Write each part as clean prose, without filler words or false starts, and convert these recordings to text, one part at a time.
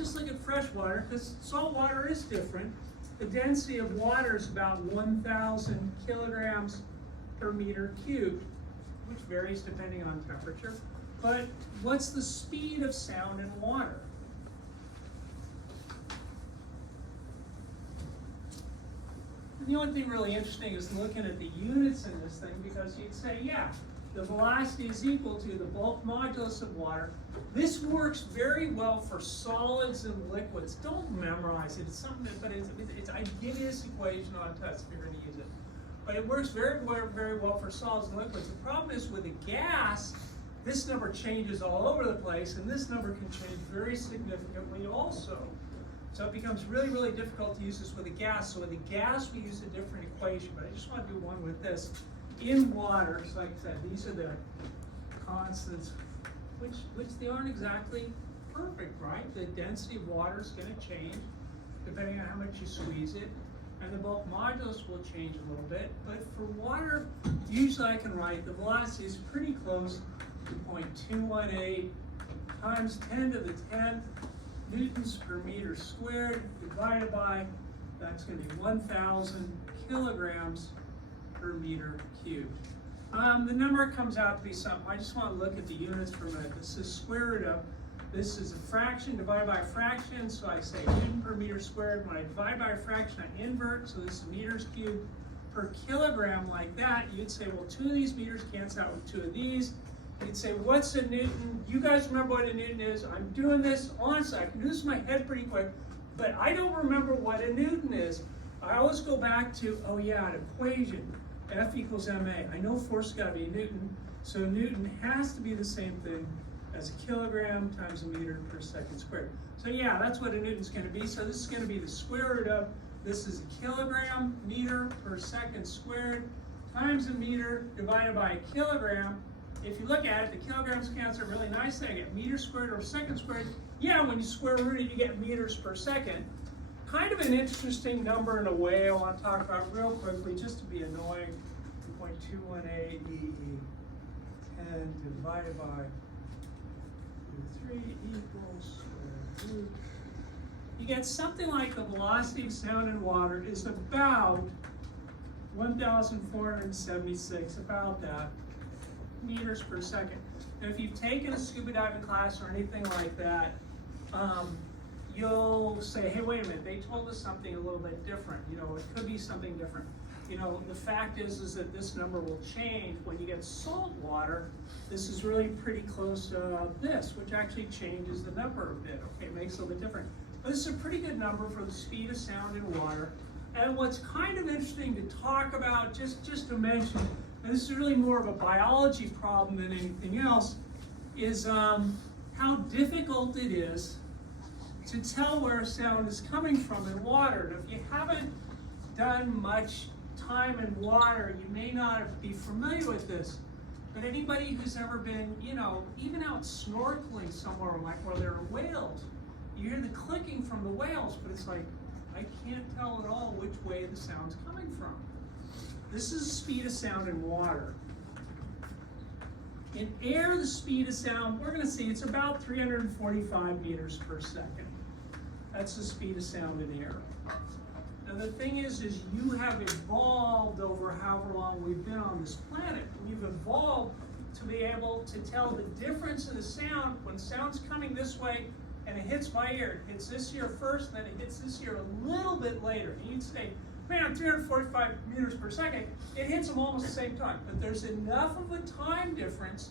just look at fresh water, because salt water is different. The density of water is about 1,000 kilograms per meter cubed, which varies depending on temperature. But what's the speed of sound in water? And the only thing really interesting is looking at the units in this thing, because you'd say, yeah, the velocity is equal to the bulk modulus of water. This works very well for solids and liquids. Don't memorize it. It's something that, but I give you this equation on test if you're going to use it. But it works very well for solids and liquids. The problem is with a gas, this number changes all over the place, and this number can change very significantly also. So it becomes really, really difficult to use this with a gas. So with a gas, we use a different equation. But I just want to do one with this. In water, so like I said, these are the constants, which they aren't exactly perfect, right? The density of water is going to change depending on how much you squeeze it, and the bulk modulus will change a little bit. But for water, usually I can write the velocity is pretty close to 0.218 times 10 to the 10th newtons per meter squared divided by, that's going to be 1,000 kilograms per meter cubed. The number comes out to be something. I just want to look at the units for a minute. This is square root of, this is a fraction divided by a fraction, so I say newton per meter squared. When I divide by a fraction, I invert, so this is meters cubed per kilogram like that. You'd say, well, 2 of these meters cancel out with 2 of these. You'd say, what's a newton? You guys remember what a newton is? I'm doing this, honestly, I can do this in my head pretty quick, but I don't remember what a newton is. I always go back to, oh yeah, an equation. F equals ma. I know force has got to be a newton, so Newton has to be the same thing as a kilogram times a meter per second squared. So yeah, that's what a newton's going to be. So this is going to be the square root of, this is a kilogram meter per second squared times a meter divided by a kilogram. If you look at it, the kilograms cancel really nicely. I get meters squared over second squared. Yeah, when you square root it, you get meters per second. Kind of an interesting number in a way I want to talk about real quickly, just to be annoying. 2.218 EE 10 divided by 3 equals square root. You get something like the velocity of sound in water is about 1,476, about that, meters per second. Now, if you've taken a scuba diving class or anything like that, you'll say, hey, wait a minute, they told us something a little bit different. You know, it could be something different. You know, the fact is that this number will change when you get salt water. This is really pretty close to this, which actually changes the number a bit. Okay, it makes it a little bit different. But this is a pretty good number for the speed of sound in water. And what's kind of interesting to talk about, just to mention, and this is really more of a biology problem than anything else, is how difficult it is to tell where sound is coming from in water. And if you haven't done much time in water, you may not be familiar with this. But anybody who's ever been, you know, even out snorkeling somewhere like where there are whales, you hear the clicking from the whales, but it's like, I can't tell at all which way the sound's coming from. This is the speed of sound in water. In air, the speed of sound, we're going to see it's about 345 meters per second. That's the speed of sound in air. And the thing is you have evolved over however long we've been on this planet. We've evolved to be able to tell the difference in the sound when sound's coming this way and it hits my ear. It hits this ear first, and then it hits this ear a little bit later. And you'd say, man, 345 meters per second, it hits them almost at the same time. But there's enough of a time difference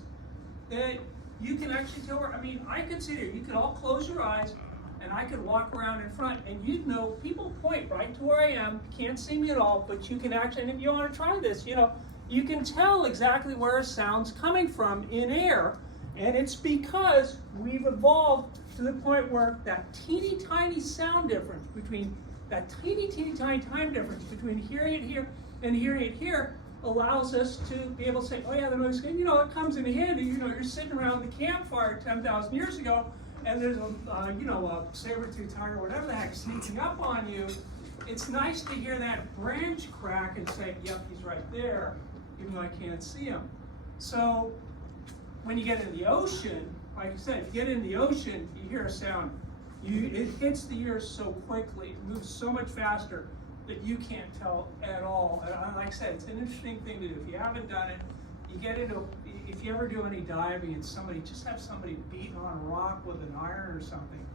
that you can actually tell where, I mean, I could sit here, you could all close your eyes, and I could walk around in front, and you'd know, people point right to where I am, can't see me at all, but you can actually, and if you want to try this, you know, you can tell exactly where a sound's coming from in air, and it's because we've evolved to the point where that teeny tiny sound difference between, that teeny tiny time difference between hearing it here and hearing it here allows us to be able to say, oh yeah, the noise, you know, it comes in handy, you know, you're sitting around the campfire 10,000 years ago, and there's a, you know, a saber-tooth tiger or whatever the heck sneaking up on you. It's nice to hear that branch crack and say, yep, he's right there, even though I can't see him. So when you get in the ocean, like I said, if you get in the ocean, you hear a sound It hits the ear so quickly, it moves so much faster that you can't tell at all. And like I said, it's an interesting thing to do. If you haven't done it, if you ever do any diving and just have somebody beating on a rock with an iron or something,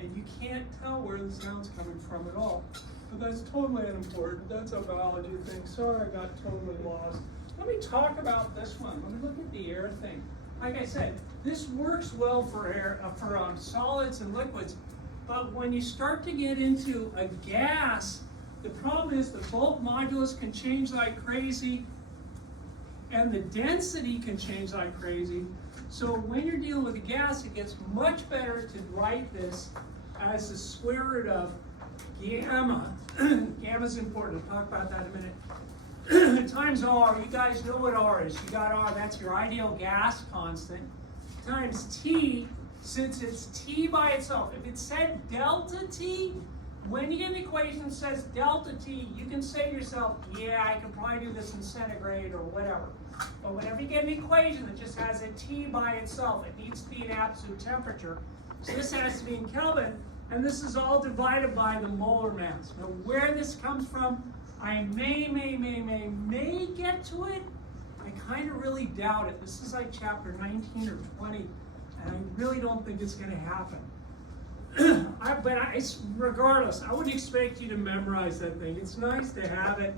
and you can't tell where the sound's coming from at all. But that's totally unimportant. That's a biology thing. Sorry, I got totally lost. Let me talk about this one. Let me look at the air thing. Like I said, this works well for air, for solids and liquids. But when you start to get into a gas, the problem is the bulk modulus can change like crazy, and the density can change like crazy. So when you're dealing with a gas, it gets much better to write this as the square root of gamma. Gamma is important. We'll talk about that in a minute. Times R. You guys know what R is. You got R. That's your ideal gas constant. Times T. Since it's T by itself. If it said delta T, when you get an equation that says delta T, you can say to yourself, yeah, I can probably do this in centigrade or whatever. But whenever you get an equation that just has a T by itself, it needs to be an absolute temperature. So this has to be in Kelvin, and this is all divided by the molar mass. Now where this comes from, I may get to it. I kind of really doubt it. This is like chapter 19 or 20, and I really don't think it's going to happen. Regardless, I wouldn't expect you to memorize that thing. It's nice to have it,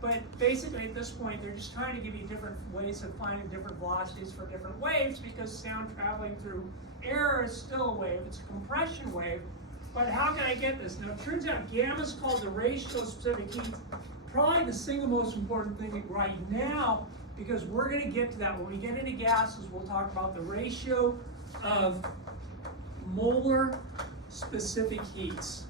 but basically at this point, they're just trying to give you different ways of finding different velocities for different waves, because sound traveling through air is still a wave. It's a compression wave. But how can I get this? Now, it turns out gamma is called the ratio of specific heat. Probably the single most important thing right now, because we're going to get to that. When we get into gases, we'll talk about the ratio of molar specific heats.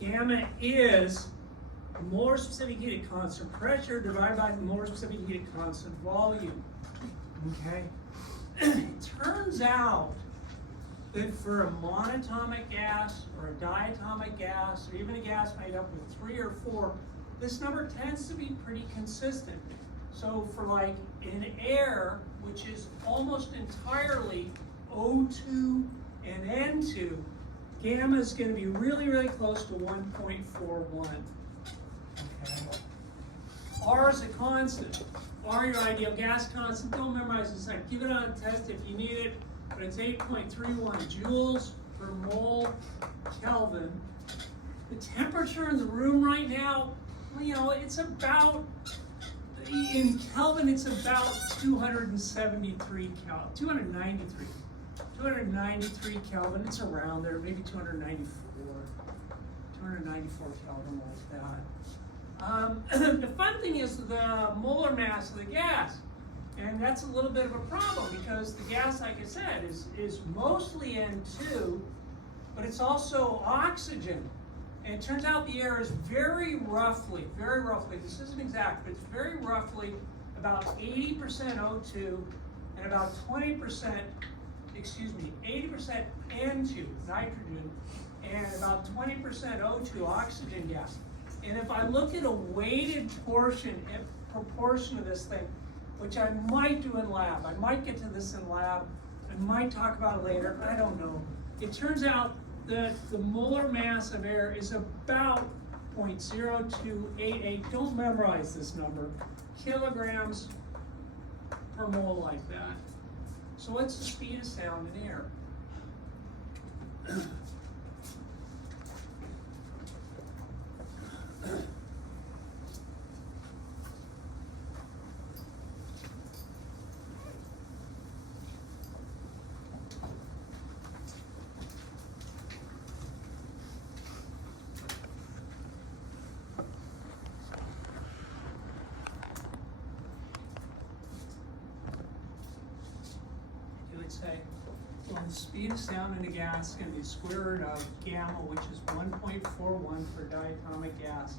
Gamma is the molar specific heat at constant pressure divided by the molar specific heat at constant volume. Okay? It turns out that for a monatomic gas or a diatomic gas, or even a gas made up with 3 or 4, this number tends to be pretty consistent. So for like in air, which is almost entirely O2 and N2, gamma is going to be really, really close to 1.41. Okay. R is a constant. R, your ideal gas constant. Don't memorize this. Give it on a test if you need it. But it's 8.31 joules per mole Kelvin. The temperature in the room right now, you know, it's about, in Kelvin, it's about 273 Kelvin, 293. 293 Kelvin, it's around there, maybe 294 Kelvin like that. The fun thing is the molar mass of the gas, and that's a little bit of a problem because the gas, like I said, is mostly N2, but it's also oxygen. And it turns out the air is very roughly, this isn't exact, but it's very roughly about 80% O2 and about 80% N2, nitrogen, and about 20% O2, oxygen gas. And if I look at a weighted proportion of this thing, which I might do in lab, I might get to this in lab, I might talk about it later, I don't know. It turns out that the molar mass of air is about 0.0288, don't memorize this number, kilograms per mole like that. So what's the speed of sound in air? Say, well, the speed of sound in a gas is going to be the square root of gamma, which is 1.41 for diatomic gas,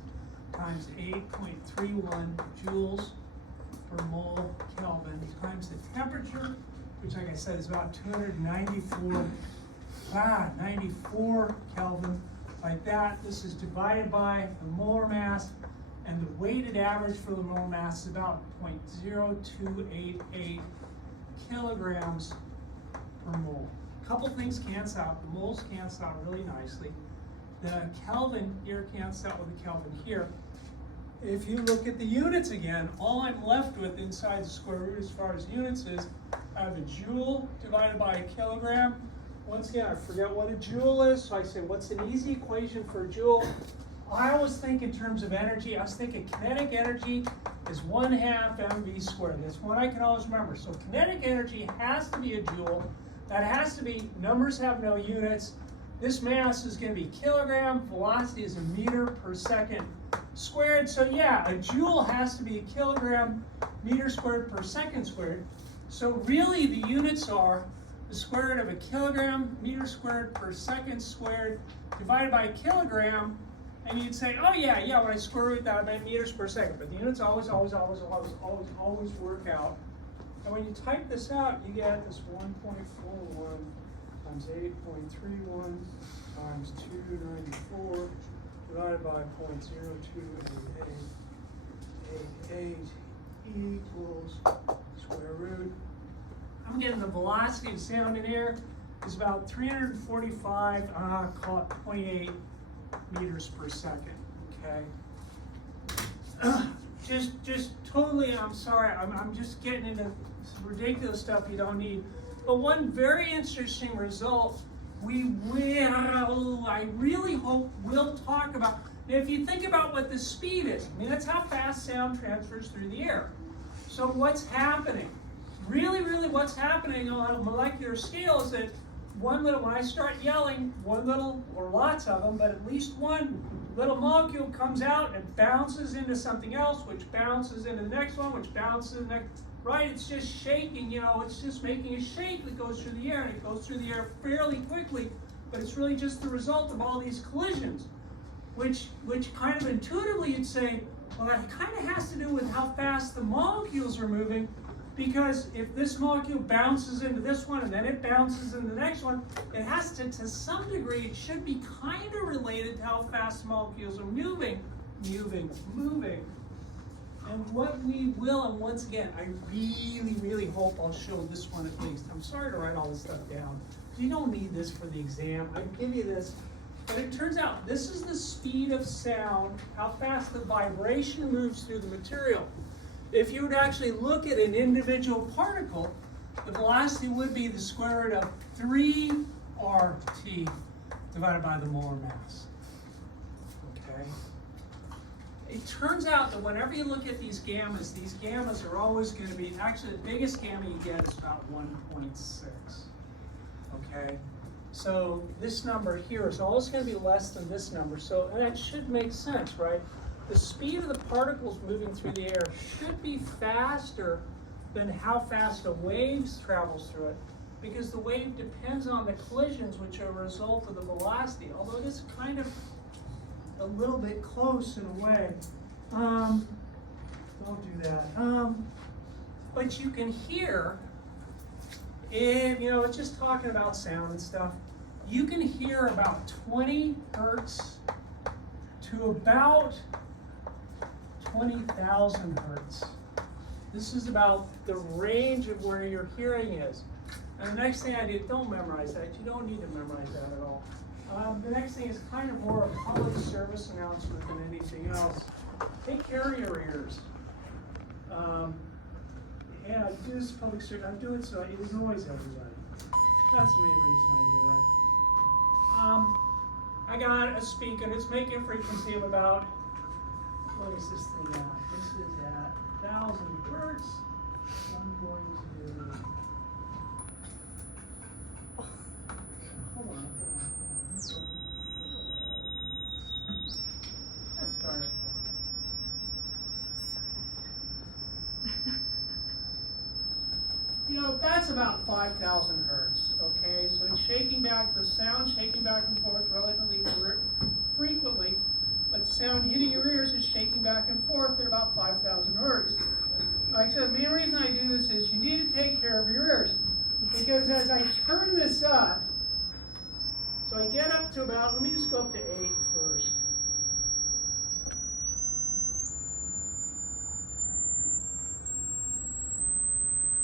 times 8.31 joules per mole Kelvin, times the temperature, which, like I said, is about 294 Kelvin. Like that, this is divided by the molar mass, and the weighted average for the molar mass is about 0.0288 kilograms per mole. A couple things cancel out. The moles cancel out really nicely. The Kelvin here cancels out with the Kelvin here. If you look at the units again, all I'm left with inside the square root as far as units is I have a joule divided by a kilogram. Once again, I forget what a joule is, so I say, what's an easy equation for a joule? I always think in terms of energy. I was thinking kinetic energy is 1/2 mv squared. That's one I can always remember. So kinetic energy has to be a joule. That has to be, numbers have no units. This mass is going to be kilogram. Velocity is a meter per second squared. So yeah, a joule has to be a kilogram meter squared per second squared. So really the units are the square root of a kilogram meter squared per second squared divided by a kilogram. And you'd say, oh yeah, when I square root that, I meant meters per second. But the units always work out. And when you type this out, you get this 1.41 times 8.31 times 294 divided by 0.028888 equals square root. I'm getting the velocity of sound in air is about 345, call it 0.8 meters per second, okay? Just totally, I'm sorry, I'm just getting into some ridiculous stuff you don't need. But one very interesting result I really hope we'll talk about. If you think about what the speed is, I mean, that's how fast sound transfers through the air. So what's happening? Really what's happening on a molecular scale is that when I start yelling, one little, or lots of them, but at least one little molecule comes out and bounces into something else, which bounces into the next one, which bounces into the next, right? It's just shaking, it's just making a shake that goes through the air, and it goes through the air fairly quickly, but it's really just the result of all these collisions, which kind of intuitively you'd say, well, that kind of has to do with how fast the molecules are moving, because if this molecule bounces into this one and then it bounces into the next one, it has to some degree, it should be kind of related to how fast molecules are moving. And what we will, and once again, I really hope I'll show this one at least. I'm sorry to write all this stuff down. You don't need this for the exam. I give you this. But it turns out this is the speed of sound, how fast the vibration moves through the material. If you would actually look at an individual particle, the velocity would be the square root of 3RT divided by the molar mass. Okay? It turns out that whenever you look at these gammas are always going to be, actually the biggest gamma you get is about 1.6. Okay? So this number here is always going to be less than this number. So that should make sense, right? The speed of the particles moving through the air should be faster than how fast a wave travels through it, because the wave depends on the collisions, which are a result of the velocity, although it is kind of a little bit close in a way. Don't do that. But you can hear, if, it's just talking about sound and stuff, you can hear about 20 hertz to about 20,000 hertz. This is about the range of where your hearing is. And the next thing I do, don't memorize that. You don't need to memorize that at all. The next thing is kind of more a public service announcement than anything else. Take care of your ears. Yeah, I do this public service. I do it so it annoys everybody. That's the main reason I do it. I got a speaker. It's making a frequency of about, what is this thing at? This is at 1,000 hertz. I'm going to, hold on. Let's start it. That's about 5,000 hertz, okay? So it's shaking back, the sound shaking back and forth relatively frequently, but the sound hitting your ears is shaking back and forth at about 5,000 hertz. Like I said, the main reason I do this is you need to take care of your ears, because as I turn this up, so I get up to about, let me just go up to 8 first.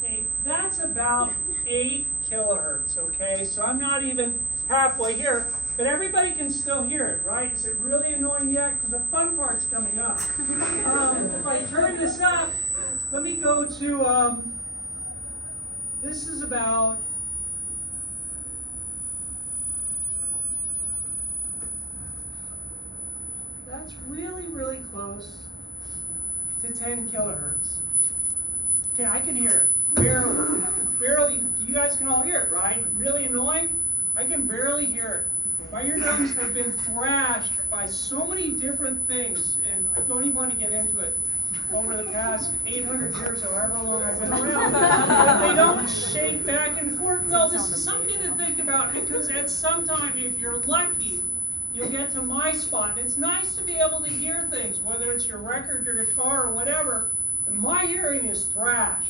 Okay, that's about 8 kilohertz, okay? So I'm not even halfway here, but everybody can still hear it, right? Is it really annoying yet? Because the fun part's coming up. If I turn this up, let me go to, this is about, that's really, really close to 10 kilohertz. Okay, I can hear it. Barely, barely, you guys can all hear it, right? Really annoying? I can barely hear it. My eardrums have been thrashed by so many different things, and I don't even want to get into it, over the past 800 years or however long I've been around. But they don't shake back and forth. No, this is something to think about, because at some time, if you're lucky, you'll get to my spot. It's nice to be able to hear things, whether it's your record, your guitar, or whatever. And my hearing is thrashed.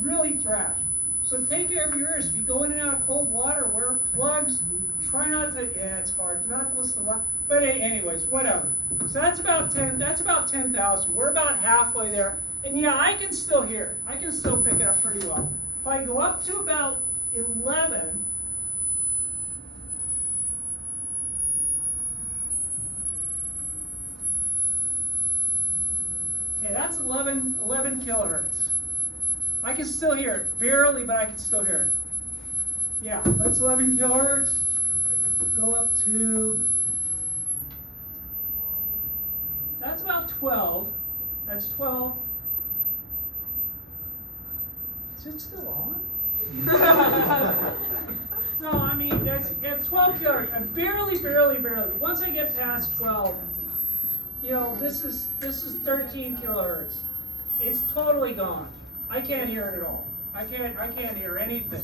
Really trash. So take care of your ears. If you go in and out of cold water, wear plugs. Try not to, yeah, it's hard not to listen to a lot. But anyways, whatever. So that's about 10,000. We're about halfway there. And yeah, I can still hear it. I can still pick it up pretty well. If I go up to about 11, okay, that's 11 kilohertz. I can still hear it, barely, but I can still hear it. Yeah, that's 11 kilohertz. Go up to, that's about 12. That's 12. Is it still on? No, I mean, that's 12 kilohertz. I'm barely. Once I get past 12, you know, this is 13 kilohertz. It's totally gone. I can't hear it at all. I can't hear anything.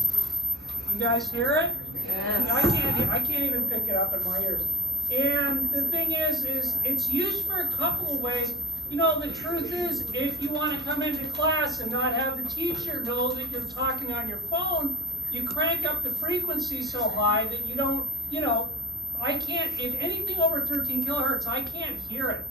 You guys hear it? Yes. I can't even pick it up in my ears. And the thing is it's used for a couple of ways. You know, the truth is, if you want to come into class and not have the teacher know that you're talking on your phone, you crank up the frequency so high that you don't, you know, I can't, if anything over 13 kilohertz, I can't hear it.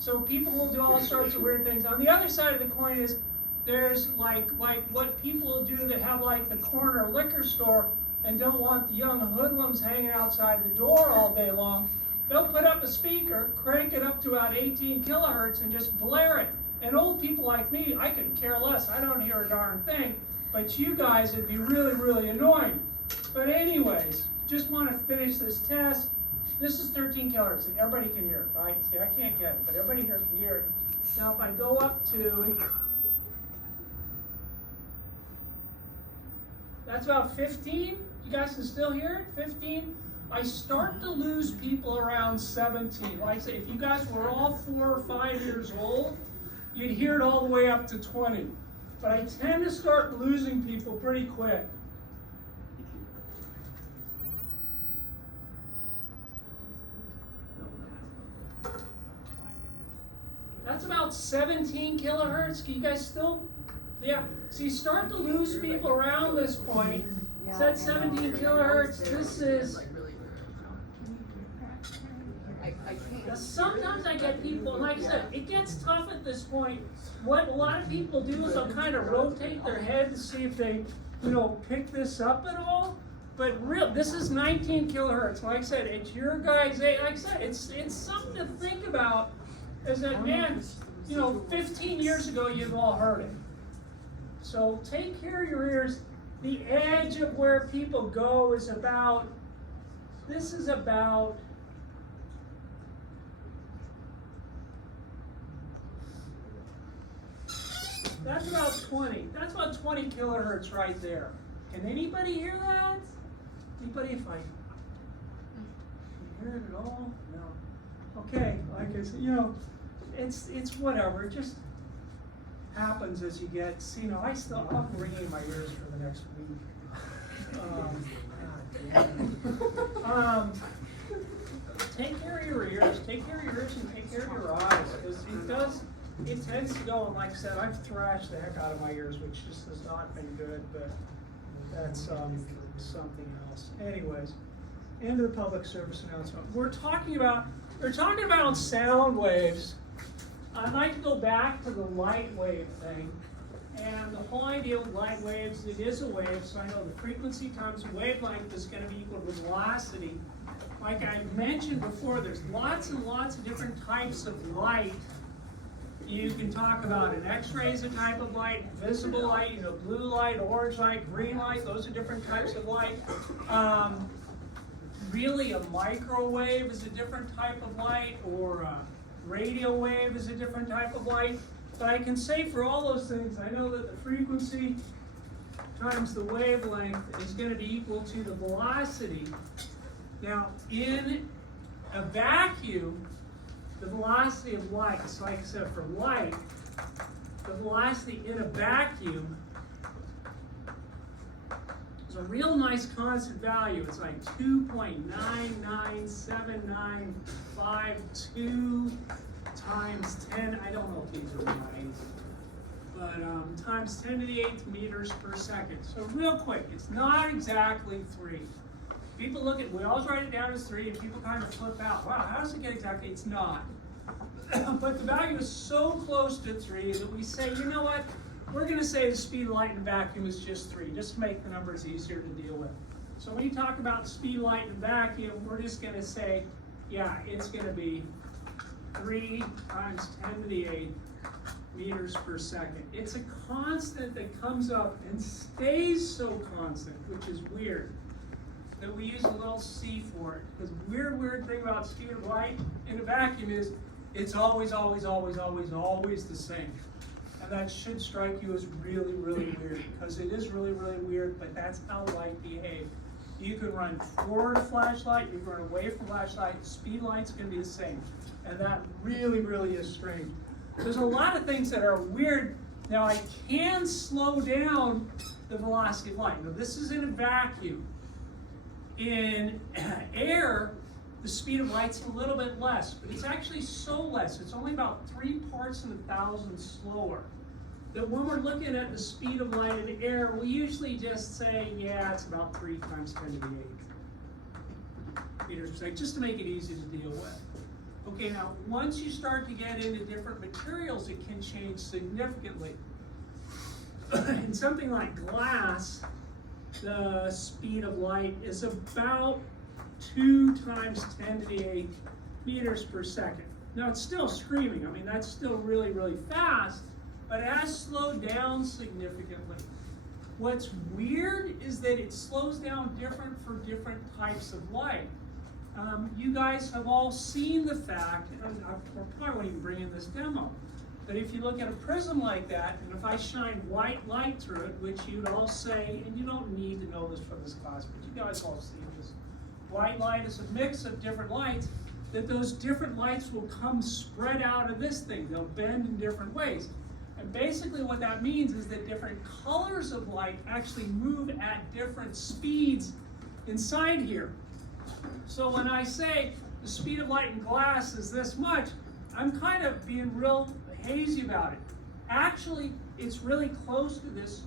So people will do all sorts of weird things. On the other side of the coin is, there's like what people do that have like the corner liquor store and don't want the young hoodlums hanging outside the door all day long. They'll put up a speaker, crank it up to about 18 kilohertz and just blare it. And old people like me, I could care less. I don't hear a darn thing. But you guys, it'd be really annoying. But anyways, just want to finish this test. This is 13 kilohertz, and everybody can hear it, right? See, I can't get it, but everybody here can hear it. Now if I go up to, that's about 15. You guys can still hear it? 15. I start to lose people around 17. Like I say, if you guys were all 4 or 5 years old, you'd hear it all the way up to 20. But I tend to start losing people pretty quick. That's about 17 kilohertz. Can you guys still? Yeah. So you start to lose people around this point. So that's 17 kilohertz. This is. Sometimes I get people, like I said, it gets tough at this point. What a lot of people do is they'll kind of rotate their head to see if they, you know, pick this up at all. But this is 19 kilohertz. Like I said, it's your guys' age. Like I said, it's something to think about. Is that, man, you know, 15 years ago you've all heard it. So take care of your ears. The edge of where people go is about, this is about, that's about 20. That's about 20 kilohertz right there. Can anybody hear that? Anybody, if I hear it at all? No. Okay, like I said, you know, it's whatever. It just happens as you get. You know, I'm ringing my ears for the next week. Take care of your ears. Take care of your ears and take care of your eyes, because it tends to go. And like I said, I've thrashed the heck out of my ears, which just has not been good. But that's something else. Anyways, end of the public service announcement. We're talking about sound waves. I'd like to go back to the light wave thing. And the whole idea with light waves, it is a wave, so I know the frequency times wavelength is going to be equal to velocity. Like I mentioned before, there's lots and lots of different types of light. You can talk about an X-ray is a type of light, visible light, you know, blue light, orange light, green light, those are different types of light. Really a microwave is a different type of light, or a radio wave is a different type of light. But I can say for all those things, I know that the frequency times the wavelength is going to be equal to the velocity. Now, in a vacuum, the velocity of light, so like I said, for light, the velocity in a vacuum is a real nice constant value. It's like 2.99795 times 10, I don't know if these are right, but times 10 to the 8th meters per second. So real quick, it's not exactly 3. People look at, we always write it down as 3, and people kind of flip out. Wow, how does it get exactly? It's not. But the value is so close to 3 that we say, you know what? We're going to say the speed of light in a vacuum is just 3, just to make the numbers easier to deal with. So when you talk about the speed of light in a vacuum, we're just going to say, yeah, it's going to be 3 times 10 to the 8th meters per second. It's a constant that comes up and stays so constant, which is weird, that we use a little c for it. Because weird thing about speed of light in a vacuum is it's always the same. And that should strike you as really weird, because it is really weird, but that's how light behaves. You can run toward a flashlight, you can run away from a flashlight, speed light's going to be the same. And that really is strange. There's a lot of things that are weird. Now I can slow down the velocity of light. Now this is in a vacuum. In air, the speed of light's a little bit less, but it's actually so less. It's only about 3 parts in 1,000 slower. That when we're looking at the speed of light in air, we usually just say, yeah, it's about 3 times 10 to the 8th meters per second, just to make it easy to deal with. Okay, now once you start to get into different materials, it can change significantly. In something like glass, the speed of light is about 2 times 10 to the 8th meters per second. Now it's still screaming. I mean, that's still really fast, but it has slowed down significantly. What's weird is that it slows down different for different types of light. You guys have all seen the fact, and I probably won't even bring in this demo, but if you look at a prism like that, and if I shine white light through it, which you'd all say, and you don't need to know this from this class, but you guys all see this, white light is a mix of different lights, that those different lights will come spread out of this thing. They'll bend in different ways. And basically what that means is that different colors of light actually move at different speeds inside here. So when I say the speed of light in glass is this much, I'm kind of being real hazy about it. Actually, it's really close to this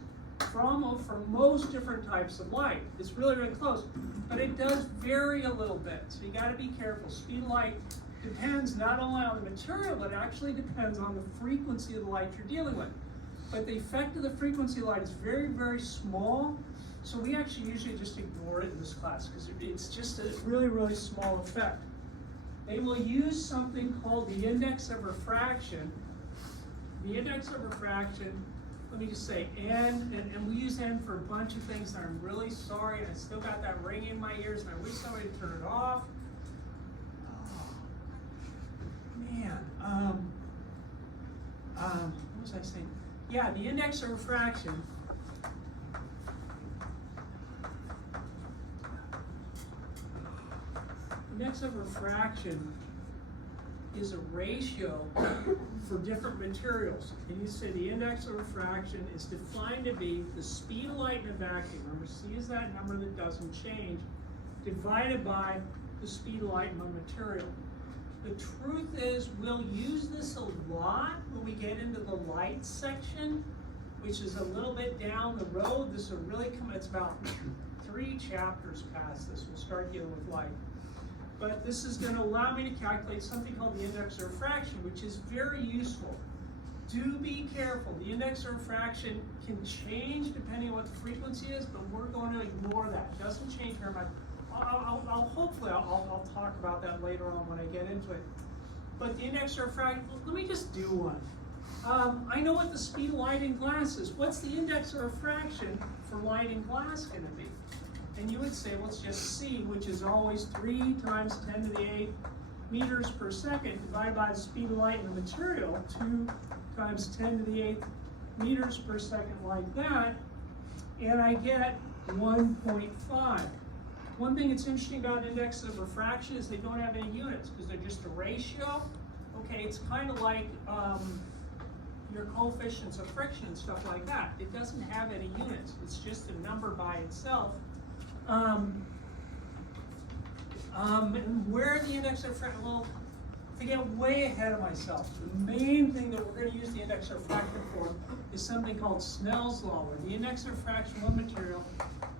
for most different types of light. It's really close, but it does vary a little bit. So you got to be careful. Speed of light depends not only on the material, but it actually depends on the frequency of the light you're dealing with. But the effect of the frequency of light is very small. So we actually usually just ignore it in this class because it's just a really small effect. They will use something called the index of refraction. The index of refraction, let me just say N, and we use N for a bunch of things, and I'm really sorry, and I still got that ringing in my ears, and I wish somebody would turn it off. Oh, man, what was I saying? Yeah, the index of refraction. Index of refraction is a ratio for different materials. And you say the index of refraction is defined to be the speed of light in a vacuum. Remember, C is that number that doesn't change, divided by the speed of light in a material. The truth is, we'll use this a lot when we get into the light section, which is a little bit down the road. This will really come, it's about 3 chapters past this. We'll start dealing with light. But this is going to allow me to calculate something called the index of refraction, which is very useful do be careful. The index of refraction can change depending on what the frequency is, but we're going to ignore that. It doesn't change very much. Hopefully I'll talk about that later on when I get into it. But the index of refraction, let me just do one. I know what the speed of light in glass is. What's the index of refraction for light in glass going to be? And you would say, well, it's just C, which is always 3 times 10 to the 8 meters per second divided by the speed of light in the material, 2 times 10 to the 8th meters per second, like that, and I get 1.5. One thing that's interesting about index of refraction is they don't have any units because they're just a ratio. Okay, it's kind of like your coefficients of friction and stuff like that. It doesn't have any units. It's just a number by itself. And where the index of refraction, well, to get way ahead of myself, the main thing that we're going to use the index of refraction for is something called Snell's law, where the index of refraction of one material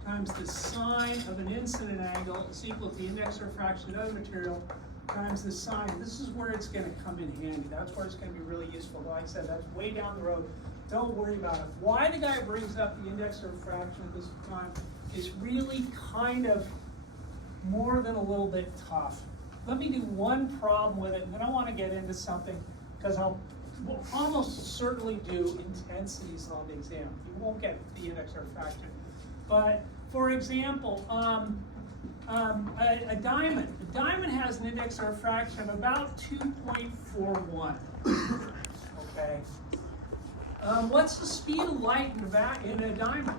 times the sine of an incident angle is equal to the index of refraction of another material times the sine. This is where it's going to come in handy. That's where it's going to be really useful. Like I said, that's way down the road. Don't worry about it. Why the guy brings up the index of refraction at this time is really kind of more than a little bit tough. Let me do one problem with it, and then I want to get into something, because I'll almost certainly do intensities on the exam. You won't get the index of refraction. But for example, a diamond. A diamond has an index of refraction of about 2.41. Okay. What's the speed of light in a diamond?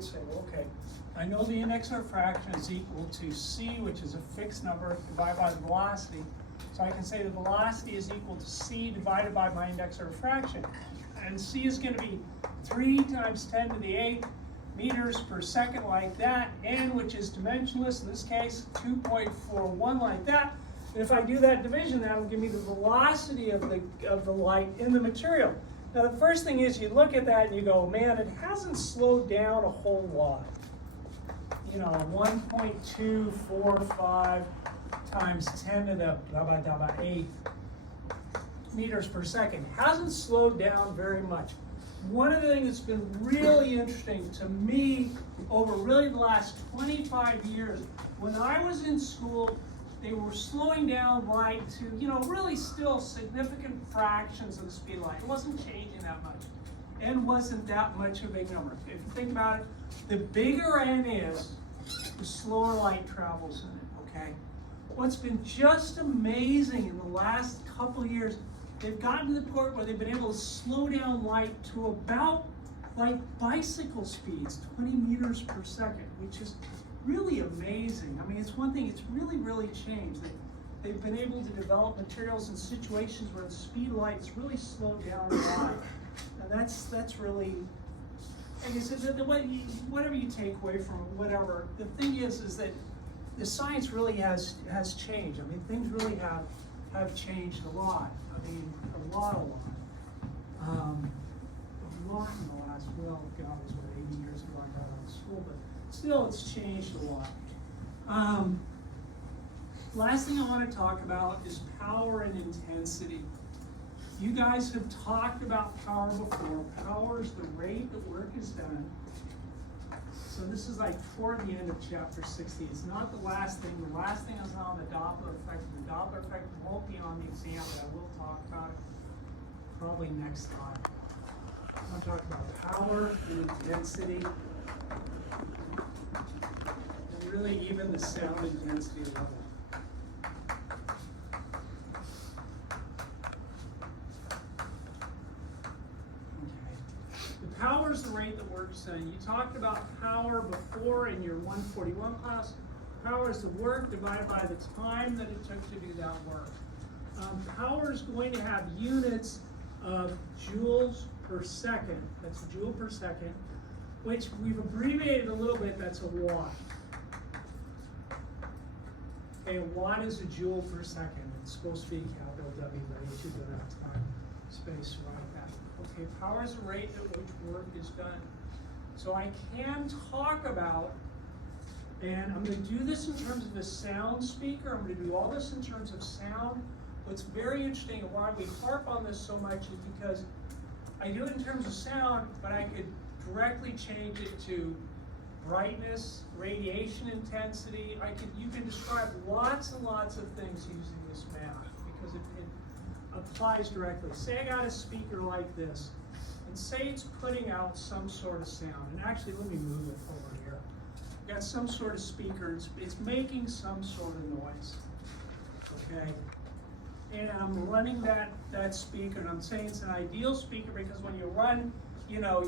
Say, well, okay, I know the index of refraction is equal to C, which is a fixed number, divided by the velocity. So I can say the velocity is equal to C divided by my index of refraction. And C is going to be 3 times 10 to the 8 meters per second, like that, n, which is dimensionless, in this case 2.41, like that. And if I do that division, that will give me the velocity of the light in the material. Now the first thing is you look at that and you go, man, it hasn't slowed down a whole lot. You know, 1.245 times 10 to the 8 meters per second. Hasn't slowed down very much. One of the things that's been really interesting to me over really the last 25 years, when I was in school, they were slowing down light to, you know, really still significant fractions of the speed of light. It wasn't changing that much. N wasn't that much of a big number. If you think about it, the bigger N is, the slower light travels in it, okay? What's been just amazing in the last couple of years, they've gotten to the point where they've been able to slow down light to about like bicycle speeds, 20 meters per second, which is really amazing. I mean, it's one thing, it's really, really changed. They've been able to develop materials in situations where the speed of light is really slowed down a lot. And that's really, like I said, whatever you take away from it, whatever, the thing is that the science really has changed. I mean, things really have changed a lot. I mean, a lot. A lot in the last, well, God, it was what, 80 years ago I got out of school, but still, it's changed a lot. Last thing I want to talk about is power and intensity. You guys have talked about power before. Power is the rate that work is done. So this is like toward the end of chapter 60. It's not the last thing. The last thing is on the Doppler effect. The Doppler effect won't be on the exam, but I will talk about it probably next time. I'm going to talk about power and intensity. Really even the sound intensity level. Okay. The power is the rate that work is done. You talked about power before in your 141 class. Power is the work divided by the time that it took to do that work. Power is going to have units of joules per second. That's a joule per second, which we've abbreviated a little bit, that's a watt. Okay, a watt is a joule per second. It's supposed to be capital W, but I should go that time, space, right that. Okay, power is the rate at which work is done. So I can talk about, and I'm going to do this in terms of a sound speaker. I'm going to do all this in terms of sound. What's very interesting and why we harp on this so much is because I do it in terms of sound, but I could directly change it to brightness, radiation intensity. You can describe lots and lots of things using this math because it applies directly. Say I got a speaker like this, and say it's putting out some sort of sound. And actually, let me move it over here. Got some sort of speaker. It's making some sort of noise. Okay. And I'm running that speaker, and I'm saying it's an ideal speaker because when you run, you know,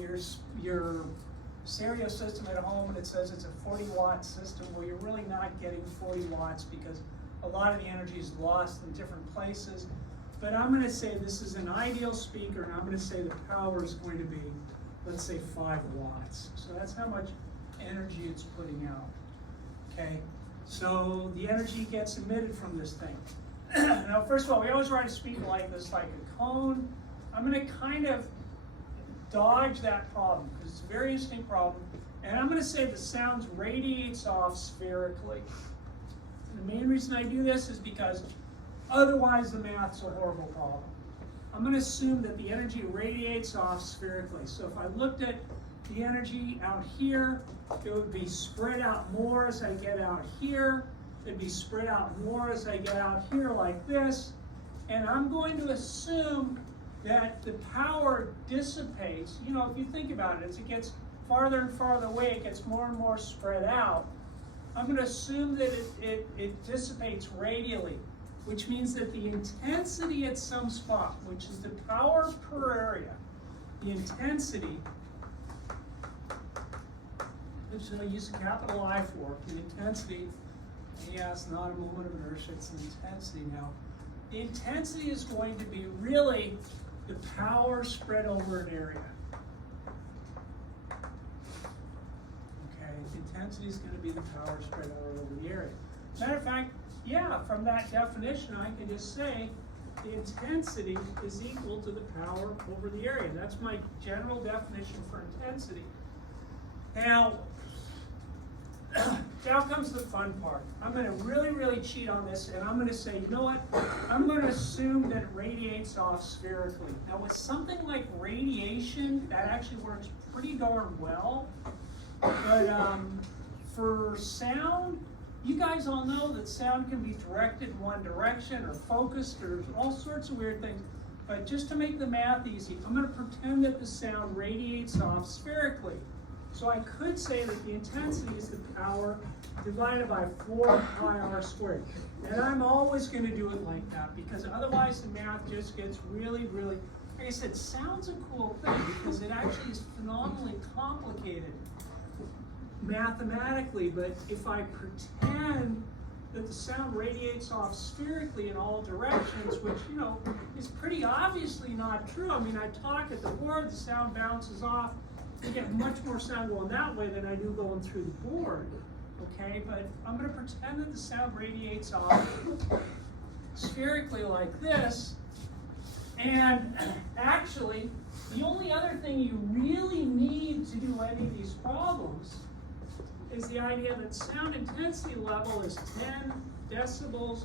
your stereo system at home and it says it's a 40-watt system, well, you're really not getting 40 watts because a lot of the energy is lost in different places. But I'm going to say this is an ideal speaker, and I'm going to say the power is going to be, let's say, 5 watts. So that's how much energy it's putting out. Okay, so the energy gets emitted from this thing. Now, first of all, we always write a speaker like this, like a cone. I'm going to kind of dodge that problem because it's a very interesting problem. And I'm going to say the sound radiates off spherically. And the main reason I do this is because otherwise the math's a horrible problem. I'm going to assume that the energy radiates off spherically. So if I looked at the energy out here, it would be spread out more as I get out here. It'd be spread out more as I get out here like this. And I'm going to assume that the power dissipates. You know, if you think about it, as it gets farther and farther away, it gets more and more spread out. I'm going to assume that it dissipates radially, which means that the intensity at some spot, which is the power per area, the intensity, which I'll use a capital I for, the intensity, yeah, it's not a moment of inertia, it's the intensity now. The intensity is going to be really the power spread over an area. Okay, the intensity is going to be the power spread over the area. Matter of fact, yeah, from that definition, I can just say the intensity is equal to the power over the area. That's my general definition for intensity. Now comes the fun part. I'm going to really, really cheat on this, and I'm going to say, you know what? I'm going to assume that it radiates off spherically. Now, with something like radiation, that actually works pretty darn well. But for sound, you guys all know that sound can be directed in one direction or focused or all sorts of weird things. But just to make the math easy, I'm going to pretend that the sound radiates off spherically. So I could say that the intensity is the power divided by 4 pi r squared. And I'm always going to do it like that because otherwise the math just gets really, really, like I said, sound's a cool thing because it actually is phenomenally complicated mathematically. But if I pretend that the sound radiates off spherically in all directions, which, you know, is pretty obviously not true. I mean, I talk at the board, the sound bounces off. You get much more sound going that way than I do going through the board, okay? But I'm going to pretend that the sound radiates off spherically like this. And actually, the only other thing you really need to do any of these problems is the idea that sound intensity level is 10 decibels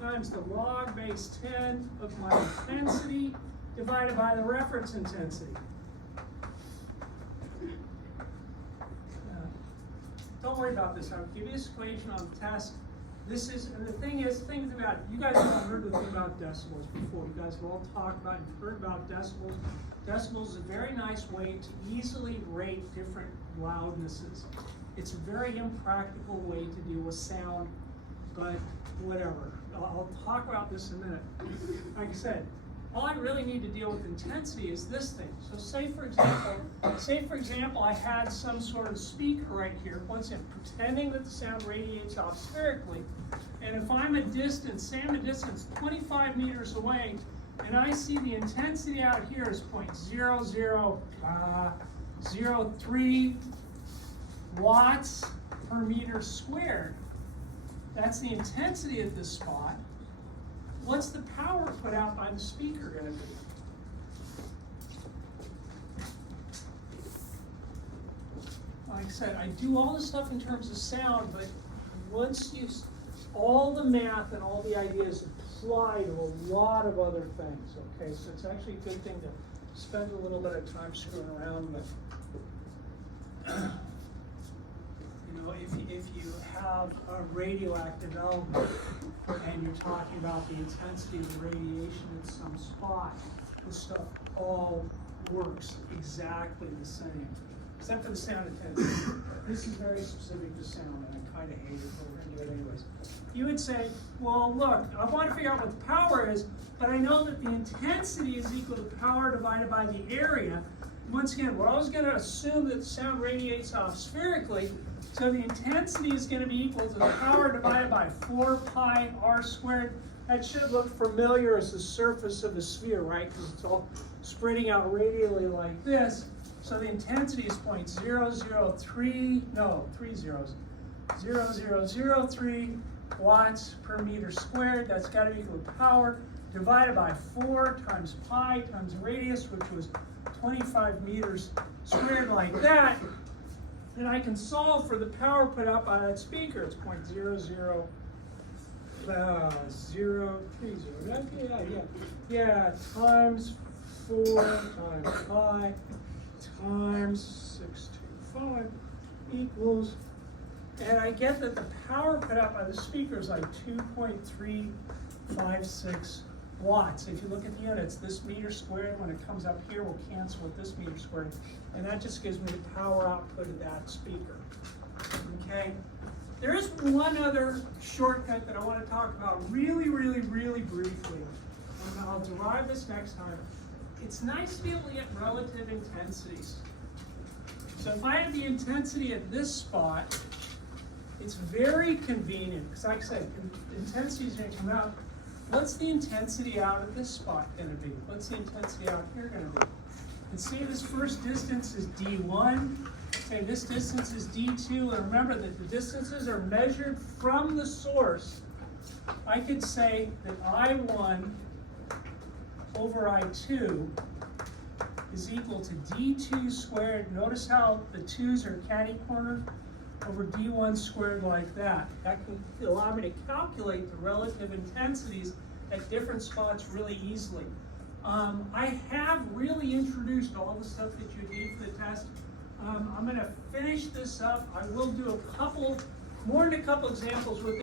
times the log base 10 of my intensity divided by the reference intensity. Don't worry about this. I'll give you this equation on the test. This is, and the thing is, think about it. You guys have heard the thing about decibels before. You guys have all talked about and heard about decibels. Decibels is a very nice way to easily rate different loudnesses. It's a very impractical way to deal with sound, but whatever. I'll talk about this in a minute. Like I said, all I really need to deal with intensity is this thing. So say for example, I had some sort of speaker right here, once again, pretending that the sound radiates off spherically. And if I'm a distance, say I'm a distance 25 meters away, and I see the intensity out here is 0.0003 watts per meter squared. That's the intensity at this spot. What's the power put out by the speaker going to be? Like I said, I do all this stuff in terms of sound, but once you, all the math and all the ideas apply to a lot of other things, okay? So it's actually a good thing to spend a little bit of time screwing around with. You know, if you have a radioactive element and you're talking about the intensity of the radiation at some spot, this stuff all works exactly the same, except for the sound intensity. This is very specific to sound, and I kind of hate it, but we're going to do it anyways. You would say, well, look, I want to figure out what the power is, but I know that the intensity is equal to power divided by the area. Once again, we're always going to assume that sound radiates off spherically, so the intensity is going to be equal to the power divided by 4 pi r squared. That should look familiar as the surface of a sphere, right? Because it's all spreading out radially like this. So the intensity is 0.0003 watts per meter squared. That's got to be equal to power divided by 4 times pi times radius, which was 25 meters squared like that. Then I can solve for the power put out by that speaker. It's 0.00030. Yeah, times 4 times pi times 625 equals, and I get that the power put out by the speaker is like 2.356 watts. If you look at the units, this meter squared, when it comes up here, will cancel with this meter squared, and that just gives me the power output of that speaker. Okay? There is one other shortcut that I want to talk about really briefly, and I'll derive this next time. It's nice to be able to get relative intensities. So if I have the intensity at this spot, it's very convenient, because like I said, intensity is going to come out. What's the intensity out at this spot going to be? What's the intensity out here going to be? And say this first distance is D1, say this distance is D2, and remember that the distances are measured from the source. I could say that I1 over I2 is equal to D2 squared. Notice how the 2's are catty-cornered over D1 squared like that. That can allow me to calculate the relative intensities at different spots really easily. I have really introduced all the stuff that you need for the test. I'm going to finish this up. I will do more than a couple examples with